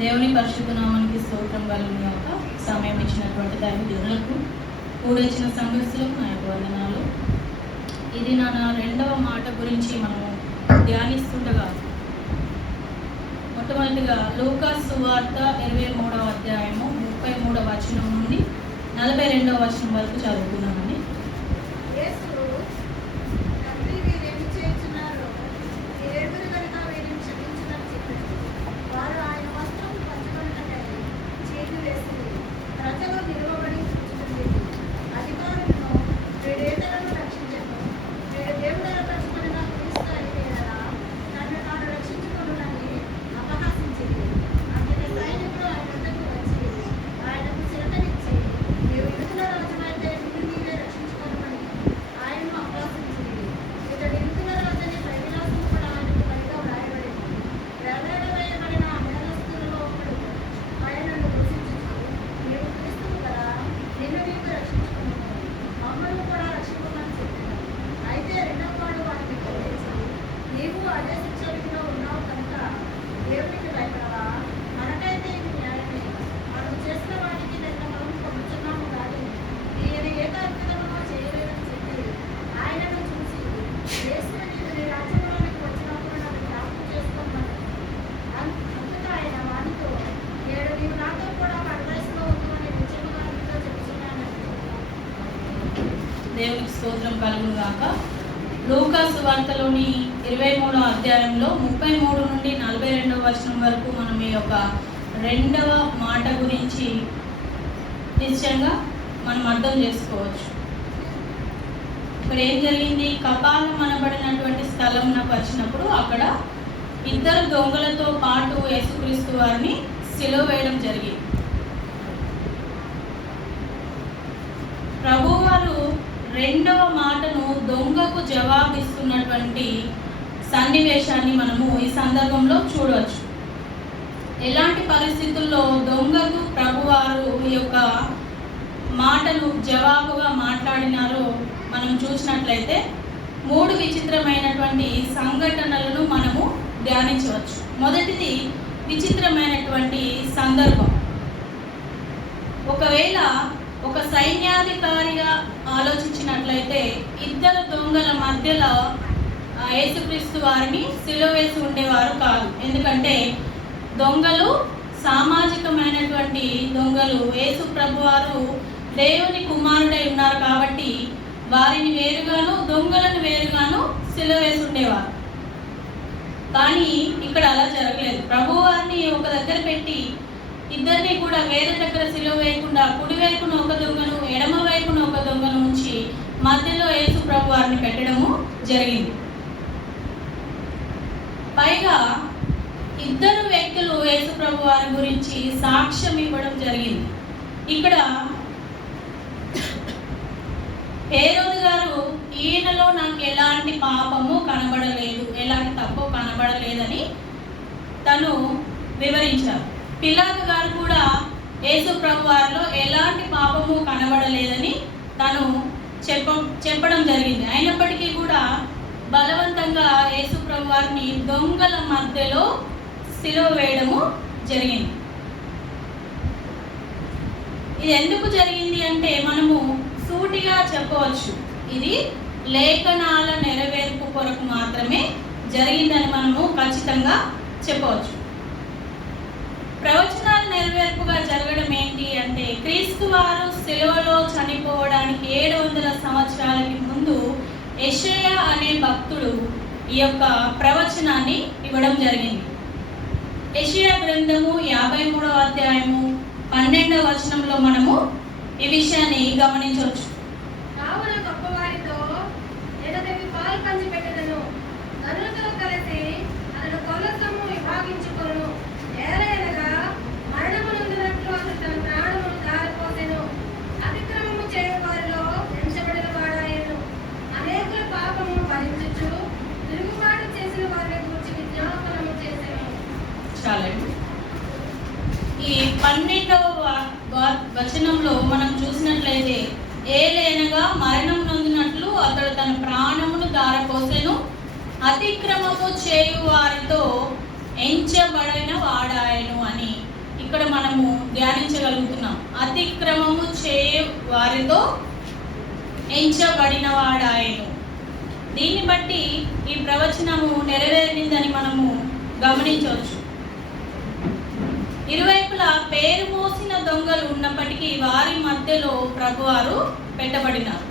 దేవుని పరిశుద్ధ నామానికి స్తోత్రం కలుగును గాక. సమయం ఇచ్చినటువంటి దైవజనులకు కూడొచ్చిన సంఘస్థులకు నా యొక్క వందనాలు. ఇది నా రెండవ మాట గురించి మనము ధ్యానిస్తుండగా మొట్టమొదటిగా లూకాసు సువార్త 23వ అధ్యాయము 33వ వచనం నుండి 42వ వచనం వరకు చదువుకున్నామండి. దేవునికి స్తోత్రం కలుగును గాక. లూకాసు వార్తలోని 23వ అధ్యాయంలో 33 నుండి 42వ వచనం వరకు మనం ఈ యొక్క రెండవ మాట గురించి నిశ్చయంగా మనం అర్థం చేసుకోవచ్చు. ఇక్కడ ఏం జరిగింది? కపాలం అనబడినటువంటి స్థలం నాకు వచ్చినప్పుడు అక్కడ ఇద్దరు దొంగలతో పాటు యేసుక్రీస్తు వారిని సిలువ వేయడం జరిగింది. ప్రభువారు రెండవ మాటను దొంగకు జవాబిస్తున్నటువంటి సన్నివేశాన్ని మనము ఈ సందర్భంలో చూడవచ్చు. ఎలాంటి పరిస్థితుల్లో దొంగకు ప్రభువారు ఈ యొక్క మాటను జవాబుగా మాట్లాడినారో మనం చూసినట్లయితే 3 విచిత్రమైనటువంటి సంఘటనలను మనము ధ్యానించవచ్చు. మొదటిది విచిత్రమైనటువంటి సందర్భం. ఒకవేళ ఒక సైన్యాధికారిగా ఆలోచించినట్లయితే ఇద్దరు దొంగల మధ్యలో యేసుక్రీస్తు వారిని సిలువ వేసి ఉండేవారు కాదు. ఎందుకంటే దొంగలు సామాజికమైనటువంటి దొంగలు. యేసు ప్రభువారు దేవుని కుమారుడై ఉన్నారు కాబట్టి వారిని వేరుగాను దొంగలను వేరుగాను సిలువ వేసి ఉండేవారు. కానీ ఇక్కడ అలా జరగలేదు. ప్రభువారిని ఒక దగ్గర పెట్టి ఇద్దరిని కూడా వేరే దగ్గర సిలువ వేయకుండా కుడి వైపున ఒక దొంగను ఎడమ వైపున ఒక దొంగను ఉంచి మధ్యలో యేసు ప్రభు వారిని పెట్టడము జరిగింది. పైగా ఇద్దరు వ్యక్తులు యేసు ప్రభు వారి గురించి సాక్ష్యం ఇవ్వడం జరిగింది. ఇక్కడ హేరోదు గారు ఈయనలో నాకు ఎలాంటి పాపము కనబడలేదు, ఎలాంటి తప్పు కనబడలేదని తను వివరించారు. పిలాతు గారు కూడా యేసు ప్రభు వారిలో ఎలాంటి పాపము కనబడలేదని తను చెప్పడం జరిగింది. అయినప్పటికీ కూడా బలవంతంగా యేసు ప్రభు వారిని దొంగల మధ్యలో సిలువ వేయడము జరిగింది. ఇది ఎందుకు జరిగింది అంటే మనము సూటిగా చెప్పవచ్చు, ఇది లేఖనాల నెరవేర్పు కొరకు మాత్రమే జరిగిందని మనము ఖచ్చితంగా చెప్పవచ్చు. ప్రవచనాల నెరవేర్పుగా జరగడం ఏంటి అంటే క్రీస్తు వారు సిలువలో చనిపోవడానికి 700 సంవత్సరాలకి ముందు యెషయా అనే భక్తుడు ఈ యొక్క ప్రవచనాన్ని ఇవ్వడం జరిగింది. యెషయా గ్రంథము 53వ అధ్యాయము 12వ వచనంలో మనము ఈ విషయాన్ని గమనించవచ్చు. కావున గొప్పవారితో ఎడతెగి పాలు పంచి పెట్టెదను, గనులతో కలిసి అతడు కొల్ల సొమ్ము విభాగించుకొనును. ఏలయనగా మరణమునందునట్లు అతడు తన ప్రాణమును ధారపోసెను. అతిక్రమము చేయువారిలో ఎంచబడిన వాడాయను. అనేకుల పాపము భరించుచు తిరుగుబాటు చేసిన వారిని గురించి విజ్ఞాపనము చేసెను. చాలండి. ఈ 12వ వచనంలో మనం చూసినట్లయితే ఏలైనగా మరణం నొందినట్లు అతడు తన ప్రాణమును ధారపోసెను, అతిక్రమము చేయు వారితో ఎంచబడిన వాడాయను అని ఇక్కడ మనము ధ్యానించగలుగుతున్నాం. అతిక్రమము చేయు వారితో ఎంచబడిన వాడాయను. దీన్ని బట్టి ఈ ప్రవచనము నెరవేరిందని మనము గమనించవచ్చు. ఇరువైపులా పేరు మోసిన దొంగలు ఉన్నప్పటికీ వారి మధ్యలో ప్రభువారు పెట్టబడినారు.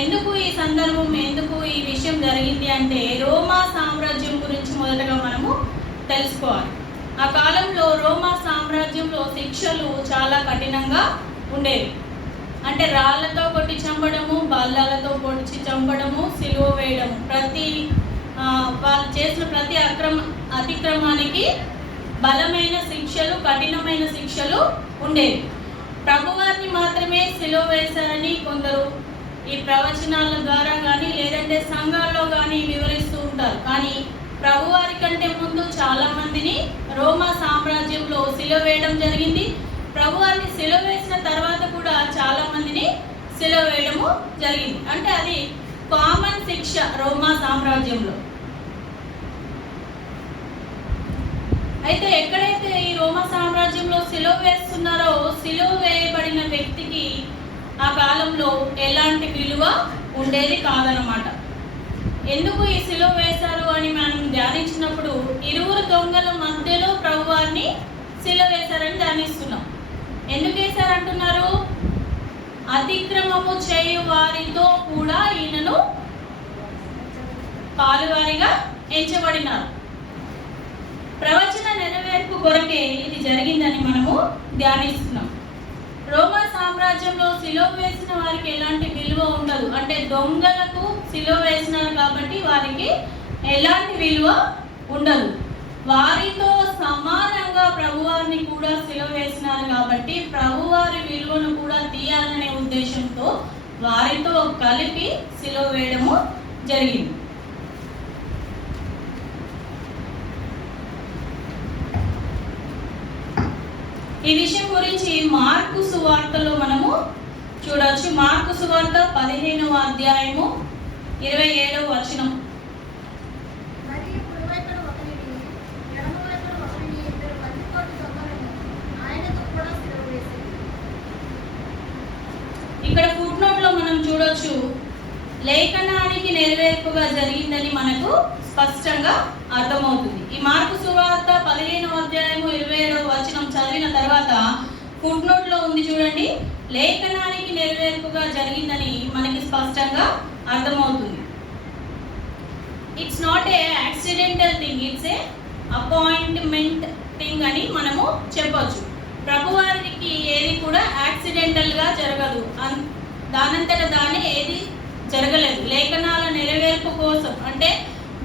ఎందుకు ఈ సందర్భం, ఎందుకు ఈ విషయం జరిగింది అంటే రోమా సామ్రాజ్యం గురించి మొదటగా మనము తెలుసుకోవాలి. ఆ కాలంలో రోమా సామ్రాజ్యంలో శిక్షలు చాలా కఠినంగా ఉండేవి. అంటే రాళ్లతో కొట్టి చంపడము, బల్లాలతో పొడిచి చంపడము, సిలువ వేయడము, వాళ్ళు చేసిన ప్రతి అతిక్రమానికి బలమైన శిక్షలు, కఠినమైన శిక్షలు ఉండేవి. ప్రభువారిని మాత్రమే సిలువ వేశారని కొందరు ఈ ప్రవచనాల ద్వారా కానీ లేదంటే సంఘాల్లో కానీ వివరిస్తూ ఉంటారు. కానీ ప్రభువారి కంటే ముందు చాలా మందిని రోమా సామ్రాజ్యంలో సిలువ వేయడం జరిగింది. ప్రభువారిని సిలువ వేసిన తర్వాత కూడా చాలా మందిని సిలువ వేయడము జరిగింది. అంటే అది కామన్ శిక్ష రోమా సామ్రాజ్యంలో. అయితే ఎక్కడైతే ఈ రోమా సామ్రాజ్యంలో సిలువ వేస్తున్నారో సిలువ వేయబడిన వ్యక్తికి ఆ కాలంలో ఎలాంటి విలువ ఉండేది కాదనమాట. ఎందుకు ఈ సిలువ వేశారు అని మనం ధ్యానించినప్పుడు ఇరువురు దొంగల మధ్యలో ప్రభువారిని సిలువ వేశారని ధ్యానిస్తున్నాం. ఎందుకు వేశారంటున్నారు? అతిక్రమము చేయు వారితో కూడా ఈయనను పాలువారిగా ఎంచబడినారు. ప్రవచన నెరవేర్పు కొరకే ఇది జరిగిందని మనము ధ్యానిస్తున్నాం. రోమా సామ్రాజ్యంలో సిలువ వేసిన వారికి ఎలాంటి విలువ ఉండదు. అంటే దొంగలకు సిలువ వేసినారు కాబట్టి వారికి ఎలాంటి విలువ ఉండదు. వారితో సమానంగా ప్రభువారిని కూడా సిలువ వేసినారు కాబట్టి ప్రభువారి విలువను కూడా తీయాలనే ఉద్దేశంతో వారితో కలిపి సిలువ వేయడము జరిగింది. ఈ విషయం గురించి మార్కు సువార్తలో మనము చూడవచ్చు. మార్కు సువార్త 15వ అధ్యాయము 27వ వచనం. ఇక్కడ ఫుట్ నోట్ లో మనం చూడొచ్చు, లేఖనానికి నెరవేర్పుగా జరిగిందని మనకు స్పష్టంగా అర్థమవుతుంది. ఈ మార్కు సువార్త 15వ అధ్యాయము 27వ వచనం చదివిన తర్వాత ఫుట్ నోట్ లో ఉంది చూడండి, లేఖనానికి నెరవేర్పుగా జరిగిందని మనకి స్పష్టంగా అర్థమవుతుంది. It's not a accidental thing, it's a appointment thing అని మనము చెప్పొచ్చు. ప్రభువారికి ఏది కూడా యాక్సిడెంటల్ గా జరగదు, దానంతట దానే ఏది జరగలేదు. లేఖనాల నెరవేర్పు కోసం, అంటే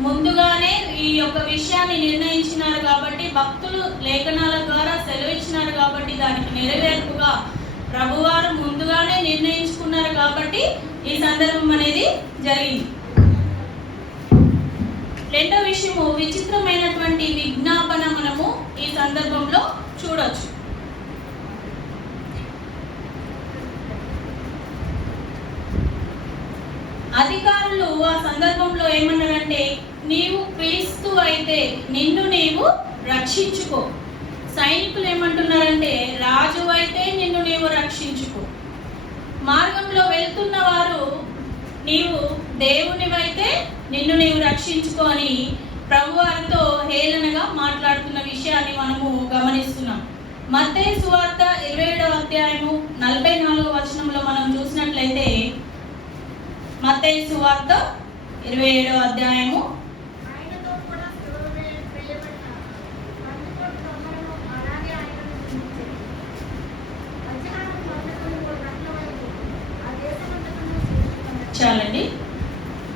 ముందుగానే ఈ యొక్క విషయాన్ని నిర్ణయించినారు కాబట్టి, భక్తులు లేఖనాల ద్వారా సెలవిచ్చినారు కాబట్టి దానికి నెరవేర్పుగా ప్రభువారు ముందుగానే నిర్ణయించుకున్నారు కాబట్టి ఈ సందర్భం అనేది జరిగింది. రెండో విషయము, విచిత్రమైనటువంటి విజ్ఞాపన మనము ఈ సందర్భంలో చూడొచ్చు. అధికారులు ఆ సందర్భంలో ఏమన్నారంటే, నీవు క్రీస్తు అయితే నిన్ను నీవు రక్షించుకో. సైనికులు ఏమంటున్నారంటే, రాజు అయితే నిన్ను నీవు రక్షించుకో. మార్గంలో వెళ్తున్న వారు, నీవు దేవునివైతే నిన్ను నీవు రక్షించుకో అని ప్రభువారితో హేళనగా మాట్లాడుతున్న విషయాన్ని మనము గమనిస్తున్నాం. మత్తయి సువార్త 27వ అధ్యాయము 44వ వచనంలో మనం చూసినట్లయితే, మత్తయి సువార్త 27వ అధ్యాయము చాలండి.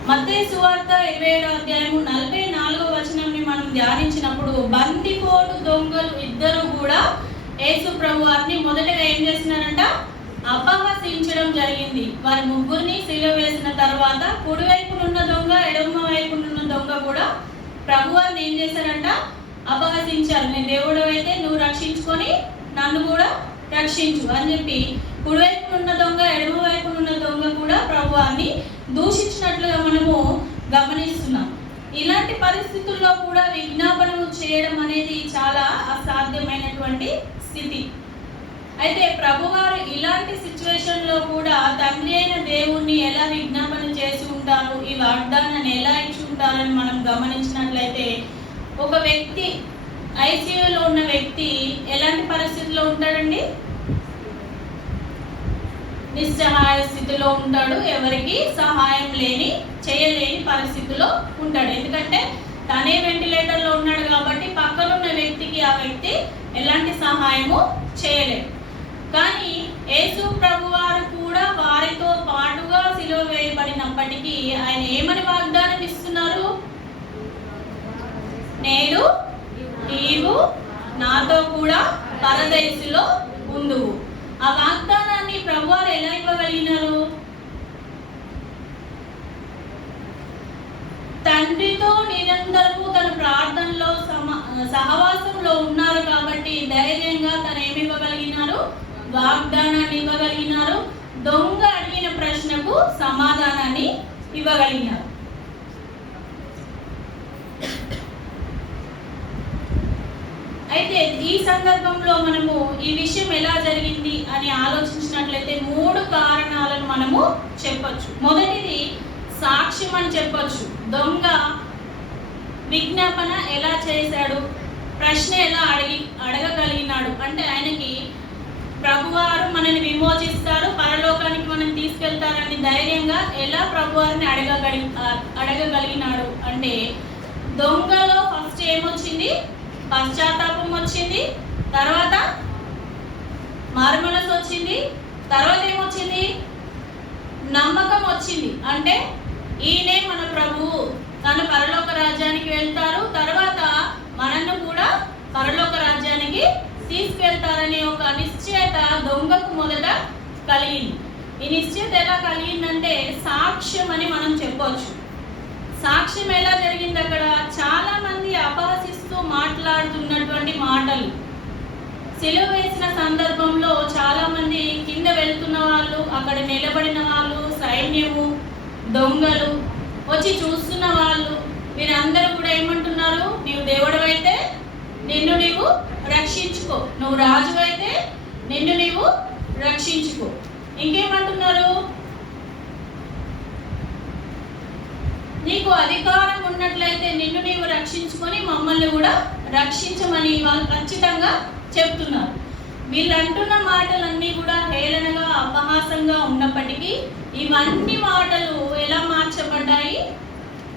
మత్తయి సువార్త 27వ అధ్యాయము 44వ వచనాన్ని మనం ధ్యానించినప్పుడు, బందిపోటు దొంగలు ఇద్దరు కూడా యేసు ప్రభువారిని మొదటగా ఏం చేస్తున్నారంట? అపహసించడం జరిగింది. వారి ముగ్గురిని సిలువ వేసిన తర్వాత కుడివైపునున్న దొంగ, ఎడమ వైపునున్న దొంగ కూడా ప్రభువారిని ఏం చేశారంట? అపహసించారు. నీ దేవుడు అయితే నువ్వు రక్షించుకొని నన్ను కూడా రక్షించు అని చెప్పి కుడివైపునున్న దొంగ, ఎడమ వైపునున్న దొంగ కూడా ప్రభువారిని దూషించినట్లుగా మనము గమనిస్తున్నాం. ఇలాంటి పరిస్థితుల్లో కూడా విజ్ఞాపనము చేయడం అనేది చాలా అసాధ్యమైనటువంటి స్థితి. అయితే ప్రభువారు ఇలాంటి సిచ్యువేషన్లో కూడా తండ్రి అయిన దేవుణ్ణి ఎలా విజ్ఞాపన చేసి ఉంటారు, ఈ వాగ్దానాన్ని ఎలా ఇచ్చి ఉంటారని మనం గమనించినట్లయితే, ఒక వ్యక్తి ఐసీయూలో ఉన్న వ్యక్తి ఎలాంటి పరిస్థితిలో ఉంటాడండి? నిస్సహాయ స్థితిలో ఉంటాడు. ఎవరికి సహాయం చేయలేని పరిస్థితిలో ఉంటాడు. ఎందుకంటే తనే వెంటిలేటర్లో ఉన్నాడు కాబట్టి పక్కనున్న వ్యక్తికి ఆ వ్యక్తి ఎలాంటి సహాయము చేయలేడు. కానీ యేసు ప్రభువారు కూడా వారితో పాటుగా సిలువ వేయబడినప్పటికీ ఆయన ఏమని వాగ్దానం ఇస్తున్నారు? నేడు నీవు నాతో కూడా పరదేశులో ఉండువు. ఆ వాగ్దానాన్ని ప్రభువారు ఎలా ఇవ్వగలిగినారు? తండ్రితో నిరంతరము తన ప్రార్థనలో సహవాసంలో ఉన్నారు కాబట్టి ధైర్యంగా తను ఏమి ఇవ్వగలిగినారు? వాగ్దానాన్ని ఇవ్వగలిగినారు. దొంగ అడిగిన ప్రశ్నకు సమాధానాన్ని ఇవ్వగలిగినారు. అయితే ఈ సందర్భంలో మనము ఈ విషయం ఎలా జరిగింది అని ఆలోచించినట్లయితే 3 కారణాలను మనము చెప్పొచ్చు. మొదటిది సాక్ష్యం అని చెప్పొచ్చు. దొంగ విజ్ఞాపన ఎలా చేశాడు, ప్రశ్న ఎలా అడగగలిగినాడు అంటే ఆయనకి ప్రభువారు మనల్ని విమోచిస్తారు, పరలోకానికి మనం తీసుకెళ్తారని ధైర్యంగా ఎలా ప్రభువారిని అడగగలిగినాడు అంటే దొంగలో ఫస్ట్ ఏమొచ్చింది? పశ్చాత్తాపం వచ్చింది, తర్వాత మారుమనసు వచ్చింది, తర్వాత ఏమొచ్చింది? నమ్మకం వచ్చింది. అంటే ఈయనే మన ప్రభువు, తను పరలోక రాజ్యానికి వెళ్తారు, తర్వాత మనల్ని కూడా పరలోక రాజ్యానికి తీసుకెళ్తారనే ఒక నిశ్చయత దొంగకు మొదట కలిగింది. ఈ నిశ్చయత ఎలా కలిగిందంటే సాక్ష్యం అని మనం చెప్పవచ్చు. సాక్ష్యం ఎలా జరిగింది? అక్కడ చాలా మంది అపహసిస్తూ మాట్లాడుతున్నటువంటి మాటలు. సిలువ వేసిన సందర్భంలో చాలా మంది కింద వెళ్తున్న వాళ్ళు, అక్కడ నిలబడిన వాళ్ళు, సైన్యము, దొంగలు వచ్చి చూస్తున్న వాళ్ళు, వీరందరూ కూడా ఏమంటున్నారు? నీవు దేవుడవైతే నిన్ను నీవు రక్షించుకో, నువ్వు రాజు అయితే నిన్ను నీవు రక్షించుకో. ఇంకేమంటున్నారు? నీకు అధికారం ఉన్నట్లయితే నిన్ను నీవు రక్షించుకొని మమ్మల్ని కూడా రక్షించమని వాళ్ళు ఖచ్చితంగా చెప్తున్నారు. వీళ్ళు అంటున్న మాటలన్నీ కూడా హేళనగా, అపహాసంగా ఉన్నప్పటికీ ఇవన్నీ మాటలు ఎలా మార్చబడ్డాయి?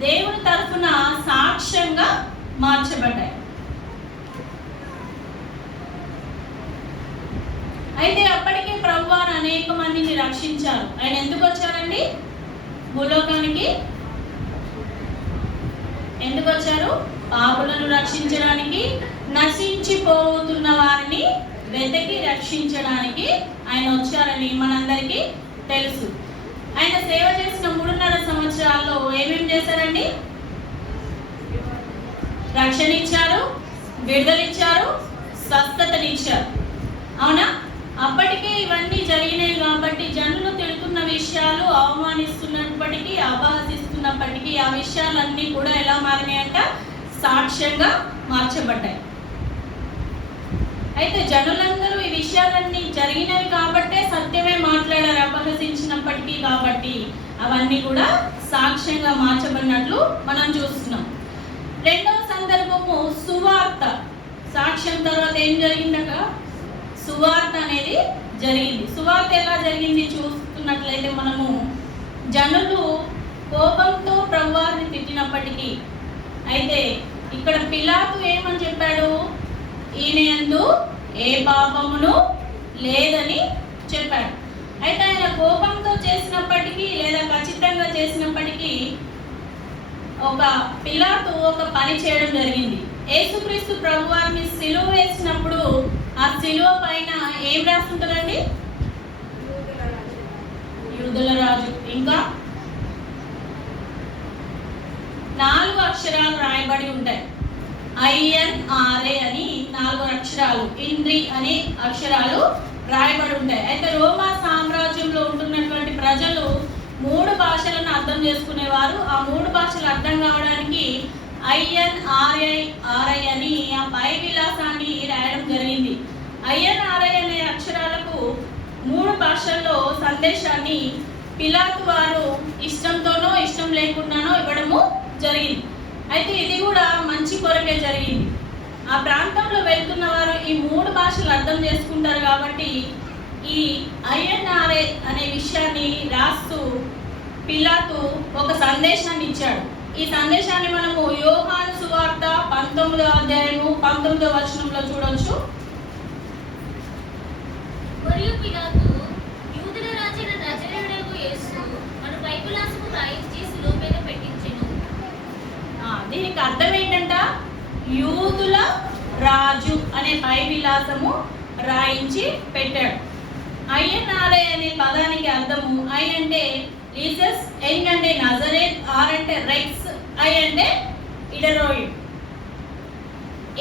దేవుని తరఫున సాక్ష్యంగా మార్చబడ్డాయి. అయితే అప్పటికే ప్రభువారు అనేక మందిని రక్షించారు. ఆయన ఎందుకు వచ్చారండి భూలోకానికి? ఎందుకు వచ్చారు? పాపులను రక్షించడానికి, నశించిపోతున్న వారిని వెతికి రక్షించడానికి ఆయన వచ్చారని మనందరికీ తెలుసు. ఆయన సేవ చేసిన 3.5 సంవత్సరాల్లో ఏమేమి చేశారండి? రక్షణ ఇచ్చారు, విడుదలిచ్చారు, స్వస్థతనిచ్చారు. అవునా? అప్పటికే ఇవన్నీ జరిగినాయి కాబట్టి జనులు తిడుతున్న విషయాలు, అవమానిస్తున్నప్పటికీ, అపహసిస్తున్నప్పటికీ ఆ విషయాలన్నీ కూడా ఎలా మారినాయంట? సాక్ష్యంగా మార్చబడ్డాయి. అయితే జనులందరూ ఈ విషయాలన్నీ జరిగినవి కాబట్టే సత్యమే మాట్లాడారు, అపహసించినప్పటికీ. కాబట్టి అవన్నీ కూడా సాక్ష్యంగా మార్చబడినట్లు మనం చూస్తున్నాం. రెండవ సందర్భము సువార్త. సాక్ష్యం తర్వాత ఏం జరిగిందక? సువార్త అనేది జరిగింది. సువార్త ఎలా జరిగింది చూస్తున్నట్లయితే మనము జనులు కోపంతో ప్రభువారిని తిట్టినప్పటికీ, అయితే ఇక్కడ పిలాతు ఏమని చెప్పాడు? ఈయన యందు ఏ పాపమును లేదని చెప్పాడు. అయితే ఆయన కోపంతో చేసినప్పటికీ లేదా ఖచ్చితంగా చేసినప్పటికీ ఒక పిలాతు ఒక పని చేయడం జరిగింది. యేసుక్రీస్తు ప్రభువారిని సిలువ వేసినప్పుడు ఆ సిలువ పైన ఏం రాస్తుంటారండి? యూదుల రాజు. ఇంకా 4 అక్షరాలు రాయబడి ఉంటాయి. INRA అని 4 అక్షరాలు, ఇంద్రి అనే అక్షరాలు రాయబడి ఉంటాయి. అయితే రోమా సామ్రాజ్యంలో ఉంటున్నటువంటి ప్రజలు మూడు భాషలను అర్థం చేసుకునేవారు. ఆ మూడు భాషలు అర్థం కావడానికి INRI అని ఆ పై విలాసాన్ని రాయడం జరిగింది. INRI అనే అక్షరాలకు మూడు భాషల్లో సందేశాన్ని పిలాతు వారు ఇష్టంతోనో ఇష్టం లేకుండానో ఇవ్వడము జరిగింది. అయితే ఇది కూడా మంచి కొరకే జరిగింది. ఆ ప్రాంతంలో వెళ్తున్న వారు ఈ మూడు భాషలు అర్థం చేసుకుంటారు కాబట్టి ఈ INRI అనే విషయాన్ని రాస్తూ పిలాతు ఒక సందేశాన్ని ఇచ్చాడు. ఈ సందేశాన్ని మనము యోహాను సువార్త 19వ అధ్యాయము 19వ వచనంలో చూడొచ్చు. మరియు పిలాతు యూదుల రాజైన నజరేయుడగు యేసు అను పై విలాసము రాయించి శిలువ మీద పెట్టించెను. దీనికి అర్థం ఏంటంట? యూదుల రాజు అనే పై విలాసము రాయించి పెట్టాడు. INRI అనే పదానికి అర్థము ఐ అంటే జీసస్, ఎన్ అంటే నజరేత్, ఆర్ అంటే రెక్స్, ఐ అంటే ఇడరోయిడ్.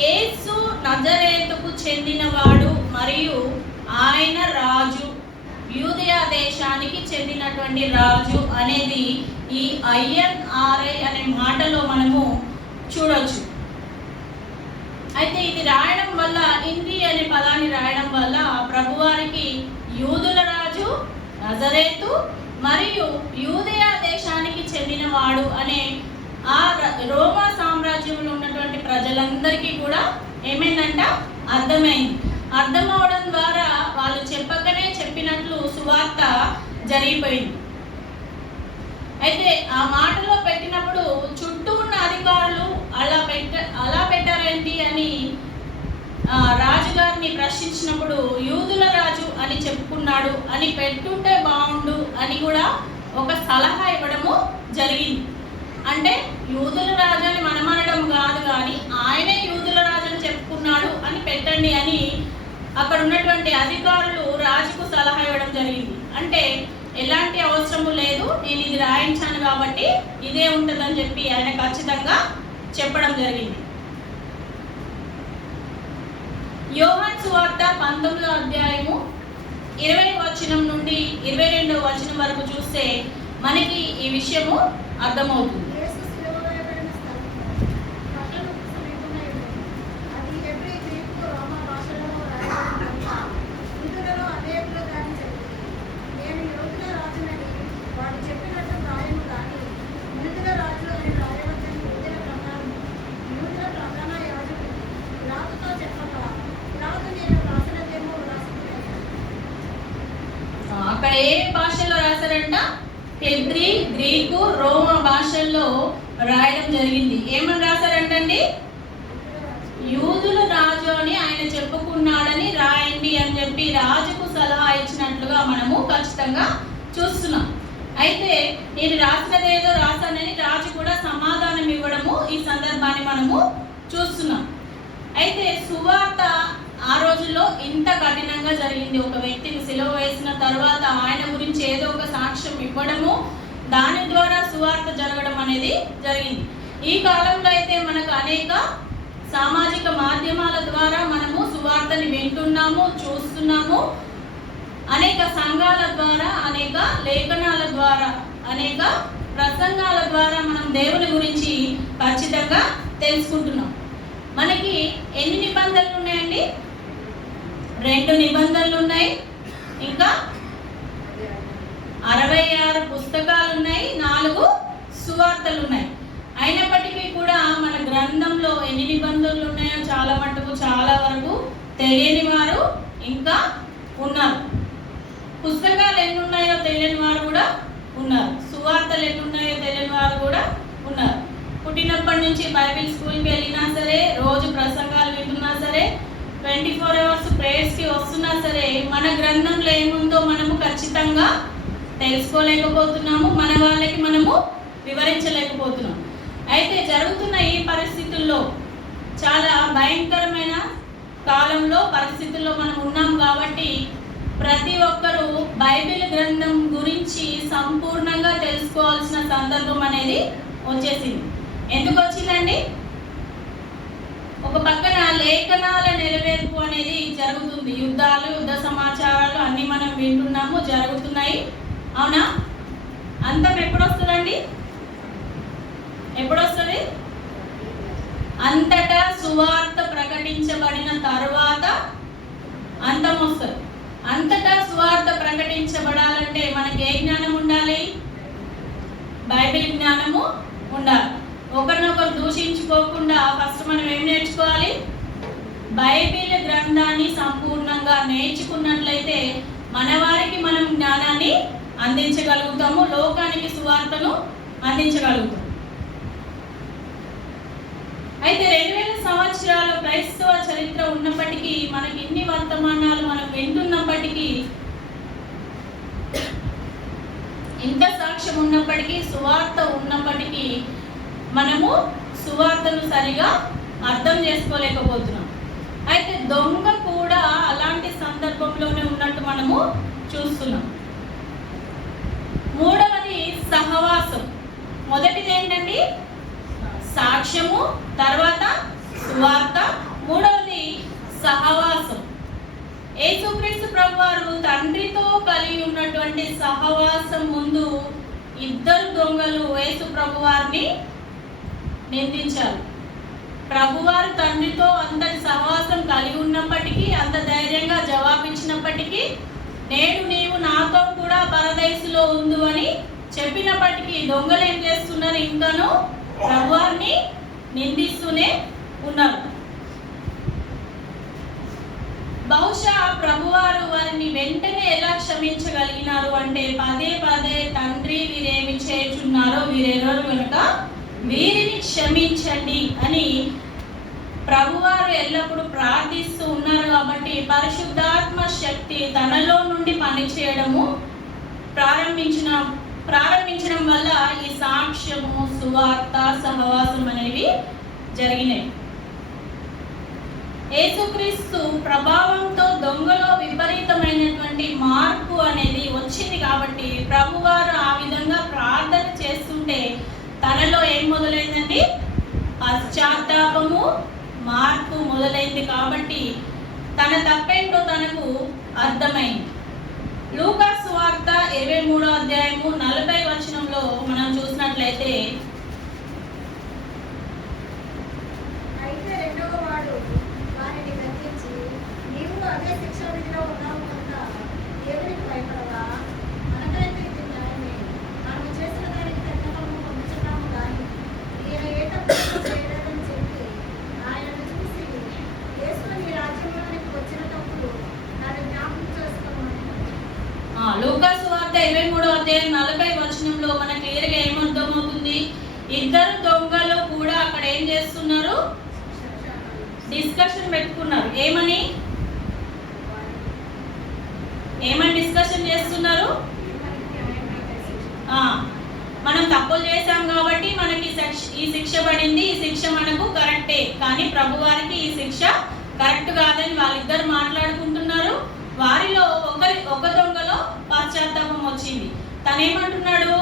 యేసు నజరేతుకు చెందినవాడు మరియు ఆయన రాజు, యూదయా దేశానికి చెందినటువంటి రాజు అనేది ఈ INRI అనే మాటలో మనము చూడొచ్చు. అయితే ఇది రాయడం వల్ల, ఇంద్రి అనే పదాన్ని రాయడం వల్ల ప్రభువారికి యూదుల రాజు, నజరేతు మరియు యూదయా దేశానికి చెందినవాడు అనే ఆ రోమా సామ్రాజ్యంలో ఉన్నటువంటి ప్రజలందరికీ కూడా ఏమైందంట? అర్థమైంది. అర్థమవడం ద్వారా వాళ్ళు చెప్పకనే చెప్పినట్లు సువార్త జరిగిపోయింది. అయితే ఆ మాటలో పెట్టినప్పుడు చుట్టూ ఉన్న అధికారులు అలా పెట్టారేంటి అని రాజుగారిని ప్రశ్నించినప్పుడు యూదుల రాజు అని చెప్పుకున్నాడు అని పెట్టుంటే బాగుండు అని కూడా ఒక సలహా ఇవ్వడము జరిగింది. అంటే యూదుల రాజు అని మనం అనడం కాదు, కానీ ఆయనే యూదుల రాజు అని చెప్పుకున్నాడు అని పెట్టండి అని అక్కడ ఉన్నటువంటి అధికారులు రాజుకు సలహా ఇవ్వడం జరిగింది. అంటే ఎలాంటి అవసరము లేదు, నేను ఇది రాయించాను కాబట్టి ఇదే ఉంటుందని చెప్పి ఆయన ఖచ్చితంగా చెప్పడం జరిగింది. యోహాను సువార్త 19వ అధ్యాయము 20వ వచనం నుండి 22వ వచనం వరకు చూస్తే మనకి ఈ విషయము అర్థమవుతుంది. అక్కడ ఏ భాషలో రాశారంట? హెబ్రీ, గ్రీకు, రోమా భాషల్లో రాయడం జరిగింది. ఏమని రాశారంటండి? యూదుల రాజు అని ఆయన చెప్పుకున్నాడని రాయండి అని చెప్పి రాజుకు సలహా ఇచ్చినట్లుగా మనము ఖచ్చితంగా చూస్తున్నాం. అయితే నేను రాసినదేదో రాశానని రాజు కూడా సమాధానం ఇవ్వడము ఈ సందర్భాన్ని మనము చూస్తున్నాం. అయితే సువార్త ఆ రోజుల్లో ఇంత కఠినంగా జరిగింది. ఒక వ్యక్తిని సిలువ వేసిన తర్వాత ఆయన గురించి ఏదో ఒక సాక్ష్యం ఇవ్వడము, దాని ద్వారా సువార్త జరగడం అనేది జరిగింది. ఈ కాలంలో అయితే మనకు అనేక సామాజిక మాధ్యమాల ద్వారా మనము సువార్తని వింటున్నాము, చూస్తున్నాము. అనేక సంఘాల ద్వారా, అనేక లేఖనాల ద్వారా, అనేక ప్రసంగాల ద్వారా మనం దేవుని గురించి ఖచ్చితంగా తెలుసుకుంటున్నాం. మనకి ఎన్ని నిబంధనలు ఉన్నాయండి? 2 నిబంధనలు ఉన్నాయి, ఇంకా 66 పుస్తకాలు ఉన్నాయి, 4 సువార్తలు ఉన్నాయి. అయినప్పటికీ కూడా మన గ్రంథంలో ఎన్ని నిబంధనలు ఉన్నాయో చాలా వరకు తెలియని వారు ఇంకా ఉన్నారు. పుస్తకాలు ఎన్ని ఉన్నాయో తెలియని వారు కూడా ఉన్నారు. సువార్తలు ఎన్ని ఉన్నాయో తెలియని వారు కూడా ఉన్నారు. పుట్టినప్పటి నుంచి బైబిల్ స్కూల్కి వెళ్ళినా సరే, రోజు ప్రసంగాలు వింటున్నా సరే, 24 అవర్స్ ప్రేయర్స్కి వస్తున్నా సరే, మన గ్రంథంలో ఏముందో మనము ఖచ్చితంగా తెలుసుకోలేకపోతున్నాము, మన వాళ్ళకి మనము వివరించలేకపోతున్నాము. అయితే జరుగుతున్న ఈ పరిస్థితుల్లో, చాలా భయంకరమైన కాలంలో పరిస్థితుల్లో మనం ఉన్నాం కాబట్టి ప్రతి ఒక్కరూ బైబిల్ గ్రంథం గురించి సంపూర్ణంగా తెలుసుకోవాల్సిన సందర్భం అనేది వచ్చేసింది. ఎందుకు వచ్చిందండి? ఒక పక్కన లేఖనాల నెరవేర్పు అనేది జరుగుతుంది. యుద్ధాలు, యుద్ధ సమాచారాలు అన్నీ మనం వింటున్నాము, జరుగుతున్నాయి, అవునా? అంతం ఎప్పుడు వస్తుందండి? ఎప్పుడు వస్తుంది? అంతటా సువార్త ప్రకటించబడిన తర్వాత అంతం వస్తుంది. అంతటా సువార్త ప్రకటించబడాలంటే మనకి ఏ జ్ఞానం ఉండాలి? బైబిల్ జ్ఞానము ఉండాలి. ఒకరినొకరు దూషించుకోకుండా ఫస్ట్ మనం ఏం నేర్చుకోవాలి? బైబిల్ గ్రంథాన్ని సంపూర్ణంగా నేర్చుకున్నట్లయితే మన వారికి మనం జ్ఞానాన్ని అందించగలుగుతాము, లోకానికి సువార్తను అందించగలుగుతాం. అయితే 2000 సంవత్సరాలు క్రైస్తవ చరిత్ర ఉన్నప్పటికీ, మనకి ఇన్ని వర్తమానాలు మనం వింటున్నప్పటికీ, ఇంత సాక్ష్యం ఉన్నప్పటికీ, సువార్త ఉన్నప్పటికీ మనము సువార్తను సరిగా అర్థం చేసుకోలేకపోతున్నాం. అయితే దొంగ కూడా అలాంటి సందర్భంలోనే ఉన్నట్టు మనము చూస్తున్నాం. మూడవది సహవాసం. మొదటిది ఏంటండి? సాక్ష్యము, తర్వాత సువార్త, మూడవది సహవాసం. యేసుక్రీస్తు ప్రభువారు తండ్రితో కలిగి ఉన్నటువంటి సహవాసం ముందు ఇద్దరు దొంగలు యేసు ప్రభువారిని నిందించారు. ప్రభువారు తండ్రితో అంతటి సహవాసం కలిగి ఉన్నప్పటికీ, అంత ధైర్యంగా జవాబిచ్చినప్పటికీ, నేడు నీవు నాతో కూడా పరదైసులో ఉండు అని చెప్పినప్పటికీ దొంగలు ఏం చేస్తున్నారు? ఇంకాను ప్రభువారిని నిందిస్తూనే ఉన్నారు. బహుశా ప్రభువారు వారిని వెంటనే ఎలా క్షమించగలిగినారు అంటే, పదే పదే తండ్రి వీరేమి చేయుచున్నారో వీరెవరు కనుక వీరిని క్షమించండి అని ప్రభువారు ఎల్లప్పుడూ ప్రార్థిస్తూ ఉన్నారు. కాబట్టి పరిశుద్ధాత్మ శక్తి తనలో నుండి పనిచేయడము ప్రారంభించడం వల్ల ఈ సాక్ష్యము, సువార్త, సహవాసం అనేవి జరిగినాయి. యేసుక్రీస్తు ప్రభావంతో దొంగలో విపరీతమైనటువంటి మార్పు అనేది వచ్చింది. కాబట్టి ప్రభువారు ఆ విధంగా ప్రార్థన చేస్తుంటే తనలో ఏం మొదలైందండి? పశ్చాత్తాపము, మార్పు మొదలైంది. కాబట్టి తన తప్పేంటో తనకు అర్థమైంది. లూకా సువార్త 23వ అధ్యాయము 40వ వచనంలో మనం చూసినట్లయితే, అయితే రెండవ వాడు వారిని గద్దించి, నీవు అదే శిక్ష విధిలో ఉన్నావు కనుక దేవునికి భయపడవా? మనకైతే ఇది న్యాయమే. మనము చేసిన దానికి తగ్గము పొందుతున్నాము కానీ ఈయన ఏ తప్పు చేయలేదని చెప్పి ఆయనను చూసి, యేసు నీ రాజ్యంలోనికి వచ్చినప్పుడు నన్ను జ్ఞాపకం చేసుకోమని. లూకా సువార్త 23వ అధ్యాయం 40వ వచనంలో మనకు క్లియర్గా ఏమర్థమవుతుంది? ఇద్దరు దొంగలు కూడా అక్కడ ఏం చేస్తున్నారు? డిస్కషన్ పెట్టుకున్నారు. ఏమని డిస్కషన్ చేస్తున్నారు? మనం తప్పులు చేశాం కాబట్టి మనకి ఈ శిక్ష పడింది, ఈ శిక్ష మనకు కరెక్టే, కానీ ప్రభువారికి ఈ శిక్ష కరెక్ట్ కాదని వాళ్ళిద్దరు మాట్లాడుకుంటున్నారు. వారిలో ఒక దొంగలో పశ్చాత్తాపం వచ్చింది. తనేమంటున్నాడు?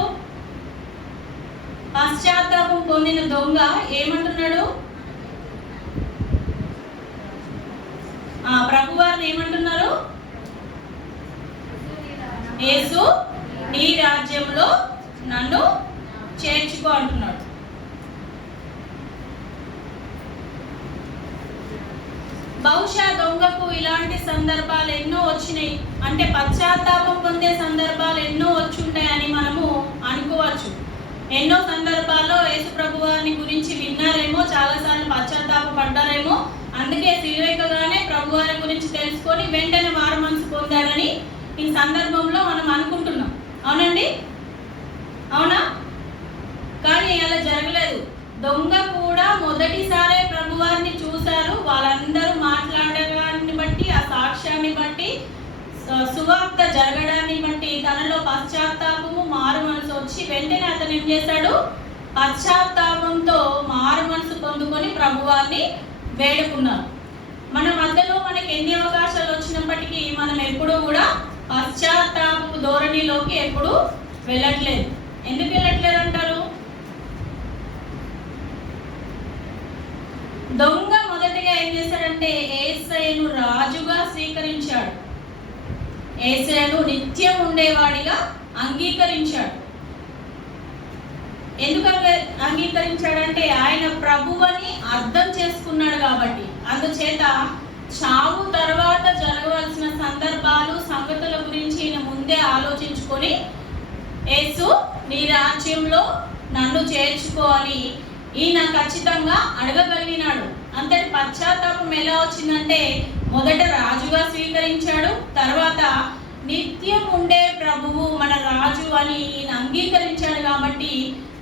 పశ్చాత్తాపం పొందిన దొంగ ఏమంటున్నాడు? ప్రభువారిని ఏమంటున్నారు? యేసు నీ రాజ్యంలో నన్ను చేర్చుకో అంటున్నాడు. బహుశా దొంగకు ఇలాంటి సందర్భాలు ఎన్నో వచ్చినాయి. అంటే పశ్చాత్తాపం పొందే సందర్భాలు ఎన్నో వచ్చుంటాయని మనము అనుకోవచ్చు. ఎన్నో సందర్భాల్లో యేసు ప్రభువారిని గురించి విన్నారేమో, చాలాసార్లు పశ్చాత్తాప పడ్డారేమో, అందుకే శిలువెక్కగానే ప్రభువారి గురించి తెలుసుకొని వెంటనే మారు మనసు పొందారని ఈ సందర్భంలో మనం అనుకుంటున్నాం. అవునండి? అవునా? కానీ అలా జరగలేదు. దొంగ కూడా మొదటిసారే ప్రభువారిని చూశారు. వాళ్ళందరూ మాట్లాడడాన్ని బట్టి, ఆ సాక్ష్యాన్ని బట్టి, సువార్త జరగడాన్ని బట్టి తనలో పశ్చాత్తాపము, మారు మనసు వచ్చి వెంటనే అతను ఏం చేశాడు? పశ్చాత్తాపంతో మారు మనసు పొందుకొని ప్రభువారిని వేడుకున్నారు. మన మధ్యలో మనకి ఎన్ని అవకాశాలు వచ్చినప్పటికీ మనం ఎప్పుడూ కూడా పశ్చాత్తాపపు ధోరణిలోకి ఎప్పుడు వెళ్ళట్లేదు. ఎందుకు వెళ్ళట్లేదు అంటారు? దొంగ మొదటిగా ఏం చేశాడంటే యేసయ్యను రాజుగా స్వీకరించాడు. యేసయ్యను నిత్యం ఉండేవాడిగా అంగీకరించాడు. ఎందుకు అంగీకరించాడంటే ఆయన ప్రభువని అర్థం చేసుకున్నాడు కాబట్టి. అందుచేత చావు తర్వాత జరగవలసిన సందర్భాలు సంగతుల గురించి ఈయన ముందే ఆలోచించుకొని యేసు నీ రాజ్యంలో నన్ను చేర్చుకో అని ఈయన ఖచ్చితంగా అడగగలిగినాడు. అంతటి పశ్చాత్తాపం ఎలా వచ్చిందంటే మొదట రాజుగా స్వీకరించాడు, తర్వాత నిత్యం ఉండే ప్రభువు మన రాజు అని ఈయన అంగీకరించాడు కాబట్టి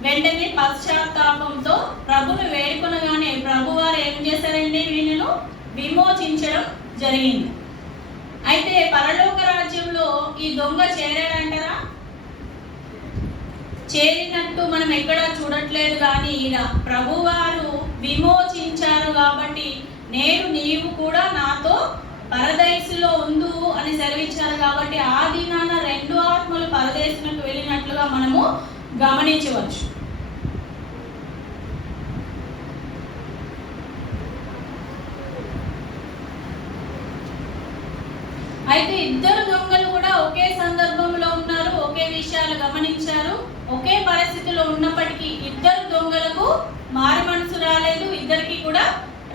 వెంటనే పశ్చాత్తాపంతో ప్రభును వేడుకొనగానే ప్రభువారు ఏం చేశారంటే వీళ్ళను విమోచించడం జరిగింది. అయితే పరలోక రాజ్యంలో ఈ దొంగ చేరాడంటారా? చేరినట్టు మనం ఎక్కడా చూడట్లేదు. కానీ ప్రభువారు విమోచించారు కాబట్టి నేను నీవు కూడా నాతో పరదేశులో ఉండు అని సెలవిచ్చారు కాబట్టి ఆ దినాన రెండు ఆత్మలు పరదేశులకు వెళ్ళినట్లుగా మనము గమనించవచ్చు. అయితే ఇద్దరు దొంగలు కూడా ఒకే సందర్భంలో ఉన్నారు, ఒకే విషయాలు గమనించారు. ఒకే పరిస్థితిలో ఉన్నప్పటికీ ఇద్దరు దొంగలకు మారు మనసు రాలేదు, ఇద్దరికి కూడా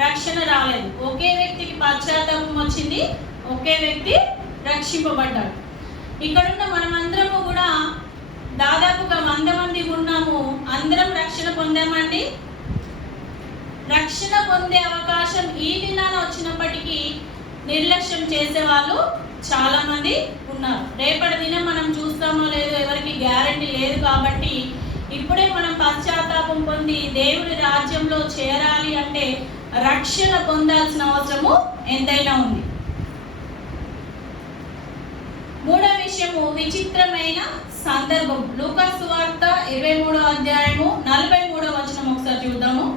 రక్షణ రాలేదు. ఒకే వ్యక్తికి పశ్చాత్తాపం వచ్చింది, ఒకే వ్యక్తి రక్షింపబడ్డాడు. ఇక్కడున్న మనమందరము కూడా దాదాపుగా 100 మంది ఉన్నాము. అందరం రక్షణ పొందామండి. రక్షణ పొందే అవకాశం ఈ దినాన వచ్చినప్పటికీ నిర్లక్ష్యం చేసే వాళ్ళు చాలా మంది ఉన్నారు. రేపటి దినం మనం చూస్తామో లేదో ఎవరికి గ్యారెంటీ లేదు. కాబట్టి ఇప్పుడే మనం పశ్చాత్తాపం పొంది దేవుడి రాజ్యంలో చేరాలి అంటే రక్షణ పొందాల్సిన అవసరము ఎంతైనా ఉంది. మూడో విషయము విచిత్రమైన సందర్భం. లూకా సువార్త 23వ అధ్యాయము 43వ వచనం ఒకసారి చూద్దాము.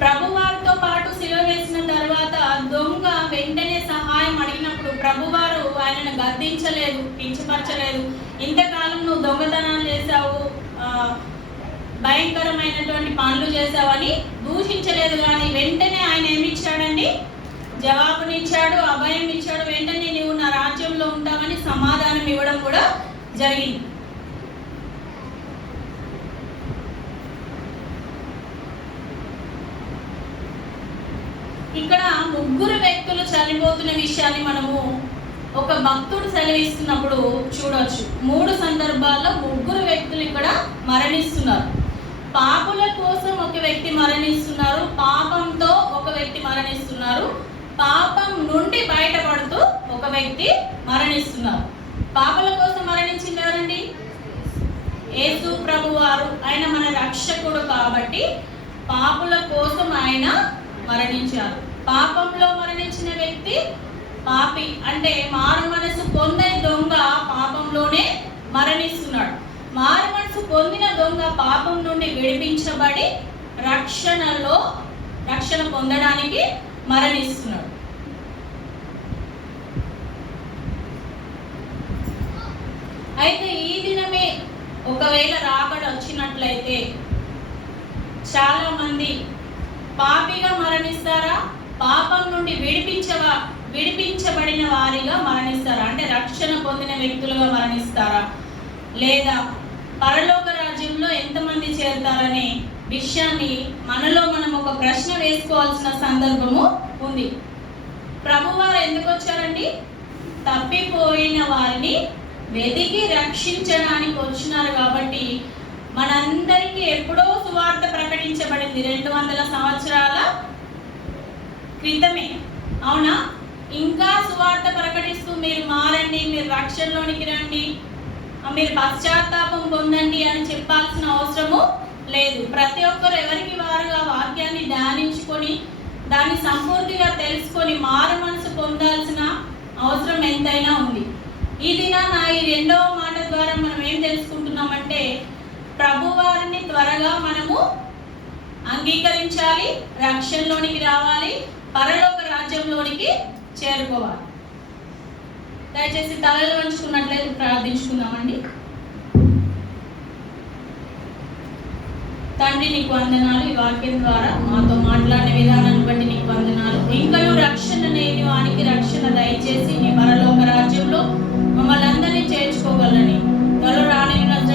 ప్రభువారితో పాటు సిలువ వేసిన తర్వాత దొంగ వెంటనే సహాయం అడిగినప్పుడు ప్రభువారు ఆయనను గద్దించలేదు, కించపరచలేదు. ఇంతకాలం నువ్వు దొంగతనాలు చేశావు, భయంకరమైనటువంటి పనులు చేశావని దూషించలేదు. కానీ వెంటనే ఆయన ఏమిచ్చాడండి? జవాబునిచ్చాడు, అభయం ఇచ్చాడు. వెంటనే నువ్వు నా రాజ్యంలో ఉంటావని సమాధానం ఇవ్వడం కూడా జరిగింది. ఇక్కడ ముగ్గురు వ్యక్తులు చనిపోతున్న విషయాన్ని మనము ఒక భక్తుడు సెలవిస్తున్నప్పుడు చూడవచ్చు. 3 సందర్భాల్లో ముగ్గురు వ్యక్తులు ఇక్కడ మరణిస్తున్నారు. పాపుల కోసం ఒక వ్యక్తి మరణిస్తున్నారు, పాపంతో ఒక వ్యక్తి మరణిస్తున్నారు, పాపం నుండి బయటపడుతూ ఒక వ్యక్తి మరణిస్తున్నారు. పాపుల కోసం మరణించింది ఎవరండి? యేసు ప్రభువారు. ఆయన మన రక్షకుడు కాబట్టి పాపుల కోసం ఆయన మరణించారు. పాపంలో మరణించిన వ్యక్తి పాపి, అంటే మారు మనసు పొందని దొంగ పాపంలోనే మరణిస్తున్నాడు. మారు మనసు పొందిన దొంగ పాపం నుండి విడిపించబడి రక్షణ పొందడానికి మరణిస్తున్నాడు. అయితే ఈ దినమే ఒకవేళ రాకడ వచ్చినట్లయితే చాలా మంది పాపిగా మరణిస్తారా, పాపం నుండి విడిపించబడిన వారిగా మరణిస్తారా? అంటే రక్షణ పొందిన వ్యక్తులుగా మరణిస్తారా, లేదా పరలోక రాజ్యంలో ఎంతమంది చేరుతారనే విషయాన్ని మనలో మనం ఒక ప్రశ్న వేసుకోవాల్సిన సందర్భము ఉంది. ప్రభువారు ఎందుకు వచ్చారండి? తప్పిపోయిన వారిని వెతికి రక్షించడానికి వచ్చినారు. కాబట్టి మనందరికీ ఎప్పుడో సువార్త ప్రకటించబడింది 200 సంవత్సరాల క్రితమే, అవునా? ఇంకా సువార్త ప్రకటిస్తూ మీరు మారండి, మీరు రక్షణలోనికి రండి, మీరు పశ్చాత్తాపం పొందండి అని చెప్పాల్సిన అవసరము లేదు. ప్రతి ఒక్కరు ఎవరికి వారుగా వాక్యాన్ని ధ్యానించుకొని దాన్ని సంపూర్తిగా తెలుసుకొని మారు మనసు పొందాల్సిన అవసరం ఎంతైనా ఉంది. ఈ దినాన ఈ 2వ మాట ద్వారా మనం ఏం తెలుసుకుంటున్నామంటే ప్రభువారిని త్వరగా మనము అంగీకరించాలి, రక్షణలోనికి రావాలి, పరలోక రాజ్యంలోనికి చేరుకోవాలి. దయచేసి తలలు వంచుకున్నట్లయితే ప్రార్థించుకుందామండి. తండ్రి నీకు వందనాలు, ఈ వాక్యం ద్వారా మాతో మాట్లాడిన విధానాన్ని బట్టి నీకు వందనాలు. ఇంకనూ రక్షణ లేని వానికి రక్షణ దయచేసి నీ పరలోక రాజ్యంలో మమ్మల్ని అందరినీ చేర్చుకోగలని